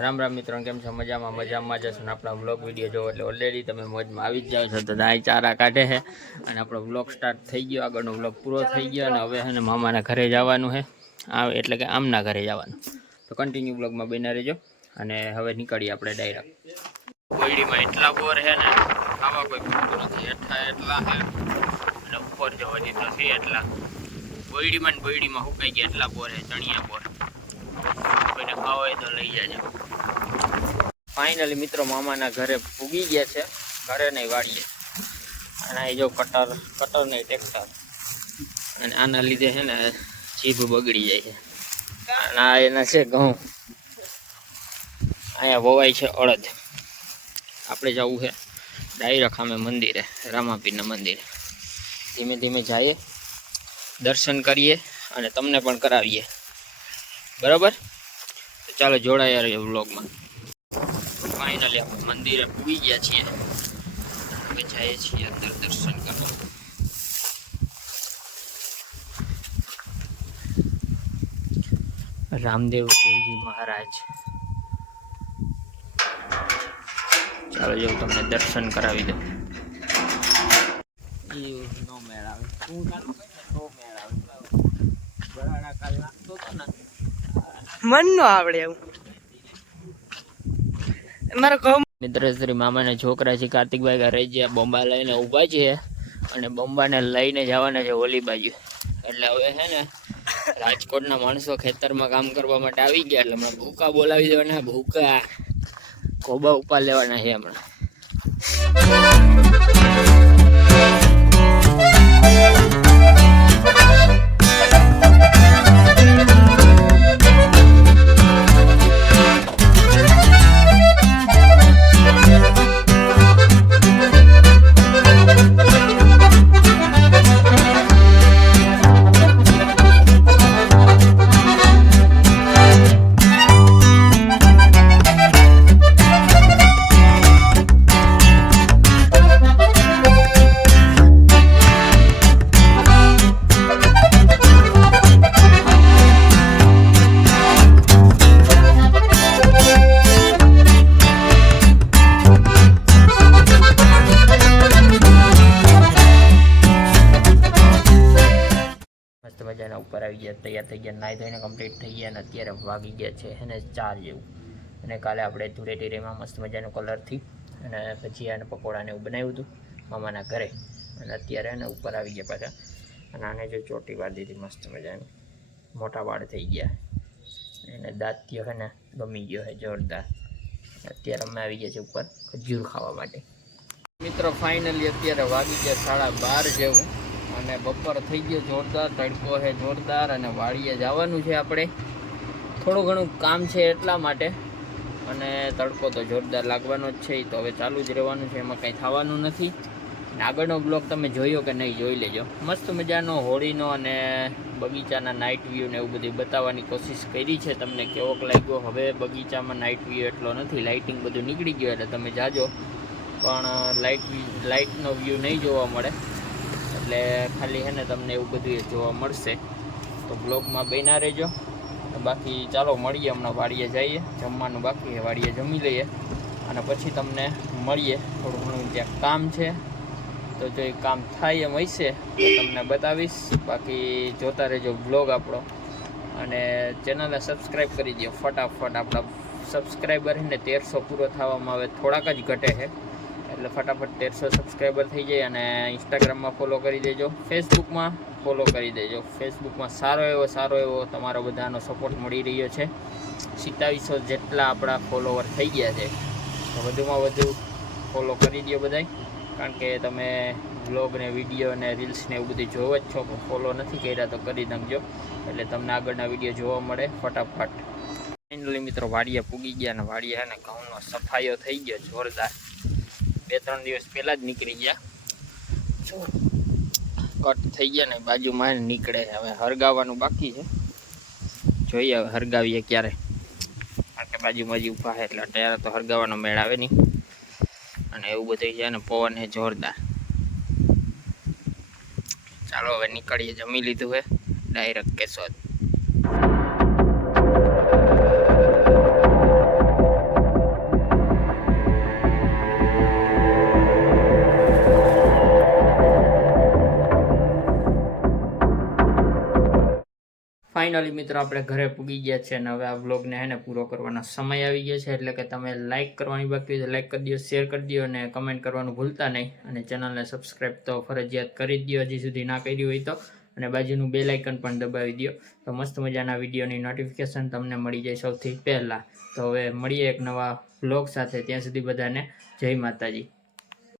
રામ રામ મિત્રો, કેમ છો? મજામાં મજામાં જશો ને આપણા વ્લોગ વીડિયો જોવો એટલે ઓલરેડી તમે મોજમાં આવી જ જાઓ છો. તો દાય ચારા કાઢે છે અને આપણો વ્લોગ સ્ટાર્ટ થઈ ગયો. આગળનો વ્લોગ પૂરો થઈ ગયો. અને હવે છે મામાના ઘરે જવાનું છે આ એટલે કે આમના ઘરે જવાનું. તો કન્ટિન્યુ વ્લોગમાં બન્યા રહેજો. અને હવે નીકળીએ આપણે ડાયરેક્ટ કોયડીમાં એટલા બોર છે ને, આવા કોઈ પૂરતું નથી એટલા એટલા છે અને ઉપર જવાની નથી એટલા. બોયડીમાં ને બોયડીમાં સુકાઈ ગયા એટલા બોર છે ચણિયા બોર. કોઈને ખાવા તો લઈ જાજો. ફાઇનલી મિત્રો મામાના ઘરે ભૂગી ગયા છે. ઘરે નહીં વાળીએ અને એ જો કટર કટર નહીં ટેક્ટર અને આના લીધે છે ને જીભ બગડી જાય છે. અને આ એના છે ઘઉં. અહીંયા વવાય છે અડદ. આપણે જવું છે ડાયરા ખામે મંદિરે, રામાપીરના મંદિરે. ધીમે ધીમે જઈએ, દર્શન કરીએ અને તમને પણ કરાવીએ. બરાબર? ચાલો જોડાયા રહીએ વ્લોગમાં ફાઇનલી આપણે મંદિરે પૂરી ગયા છીએ. હવે જઈએ છીએ અંદર દર્શન કરવા. રામદેવ શિવજી મહારાજ. ચાલો જો તમને દર્શન કરાવી દઉં નો મેળ આવે. નો મેળ આવે. બરાડા કાલ નાખતો હતો ને. મન નો આવડે એવું. મારો ઘઉં મિત્ર શ્રી મામાના છોકરા છે, કાર્તિકભાઈ ઘરે જ્યાં બોમ્બા લઈને ઊભા છે અને બોમ્બાને લઈને જવાના છે ઓલી બાજુ. એટલે હવે છે ને, રાજકોટના માણસો ખેતરમાં કામ કરવા માટે આવી ગયા, એટલે હમણાં ભૂકા બોલાવી દેવાના, ભૂકા. કોબા ઉપા લેવાના છે હમણાં. ઉપર આવી ગયા, તૈયાર થઈ ગયા નાહી ધોઈને કમ્પ્લીટ થઈ ગયા અને અત્યારે વાગી ગયા છે એને ચાર જેવું. અને કાલે આપણે ધૂળેટીમાં મસ્ત મજાનું કલરથી અને પછી આને પકોડાને એવું બનાવ્યું હતું મામાના ઘરે. અને અત્યારે એને ઉપર આવી ગયા પાછા. અને આને જો ચોટી વાર દીધી મસ્ત મજાની. મોટા વાળ થઈ ગયા. એને દાંતિયો છે ને ગમી ગયો છે જોરદાર. અત્યારે અમે આવી ગયા છે ઉપર ખજૂર ખાવા માટે. મિત્રો ફાઇનલી અત્યારે વાગી ગયા સાડા બાર જેવું. અને બપોર થઈ ગયો જોરદાર, તડકો છે જોરદાર અને વાડીએ જવાનું છે આપણે. થોડું ઘણું કામ છે એટલા માટે અને તડકો તો જોરદાર લાગવાનો જ છે તો હવે ચાલુ જ રહેવાનું છે, એમાં કંઈ થવાનું નથી. આગળનો બ્લોગ તમે જોયો કે નહીં જોઈ લેજો. મસ્ત મજાનો હોળીનો અને બગીચાના નાઇટ વ્યૂ ને એવું બધું બતાવવાની કોશિશ કરી છે તમને કેવોક લાગ્યો. હવે બગીચામાં નાઇટ વ્યૂ એટલો નથી લાઇટિંગ બધું નીકળી ગયું એટલે તમે જાજો. પણ લાઇટ લાઇટનો વ્યૂ નહીં જોવા મળે. એટલે ખાલી છે ને તમને એવું બધું જોવા મળશે. તો બ્લોગમાં બન્યા રહેજો. બાકી ચાલો મળીએ, હમણાં વાડીએ જઈએ. જમવાનું બાકી છે, વાડીએ જમી લઈએ. અને પછી તમને મળીએ. થોડું ઘણું ત્યાં કામ છે. તો જો એ કામ થાય એમ હશે, તો તમને બતાવીશ. બાકી જોતા રહેજો બ્લોગ આપણો. અને ચેનલને સબસ્ક્રાઈબ કરી દો ફટાફટ આપણા સબસ્ક્રાઈબર ને તેરસો પૂરો થવામાં હવે થોડાક જ ઘટે છે. એટલે ફટાફટ તેરસો સબસ્ક્રાઈબર થઈ જાય અને ઇન્સ્ટાગ્રામમાં ફોલો કરી દેજો. ફેસબુકમાં ફોલો કરી દેજો. ફેસબુકમાં સારો એવો સારો એવો તમારો બધાનો સપોર્ટ મળી રહ્યો છે. સિત્તાવીસો જેટલા આપણા ફોલોવર થઈ ગયા છે. તો વધુમાં વધુ ફોલો કરી દો બધાય. કારણ કે તમે બ્લોગ ને વીડિયો ને રીલ્સ ને એવું બધું જોવો જ છો, પણ ફોલો નથી કર્યા તો કરી નાખજો. એટલે તમને આગળના વીડિયો જોવા મળે ફટાફટ. ફાઇનલી મિત્રો, વાડિયા પૂગી ગયા અને વાડિયા અને ઘઉંનો સફાયો થઈ ગયો, જોરદાર. બે ત્રણ દિવસ પહેલાં જ નીકળી ગયા. કટ થઈ ગયા ને બાજુમાં નીકળે. હવે હરગાવવાનું બાકી છે. જોઈએ હવે હરગાવીએ ક્યારે. કારણ કે બાજુમાં જ ઊભા છે એટલે અત્યારે તો હરગાવાનો મેળ આવે નહીં. અને એવું બધું છે ને પવન છે જોરદાર. ચાલો હવે નીકળીએ. જમી લીધું હે. ડાયરેક્ટ કેશોદ. ફાઇનલી મિત્રો, આપણે ઘરે પૂગી ગયા છે અને હવે આ વ્લોગને હે ને પૂરો કરવાનો સમય આવી ગયો છે. એટલે કે તમે લાઇક કરવાની બાકી હોય તો લાઇક કરી દો શેર કરી દો અને કમેન્ટ કરવાનું ભૂલતા નહીં. અને ચેનલને સબસ્ક્રાઈબ તો ફરજિયાત કરી દો, હજી સુધી ના કરી હોય તો. અને બાજુનું બેલ આઇકન પણ દબાવી દો. તો મસ્ત મજાના વિડીયોની નોટિફિકેશન તમને મળી જાય સૌથી પહેલાં. તો હવે મળીએ એક નવા વ્લોગ સાથે. ત્યાં સુધી બધાને જય માતાજી.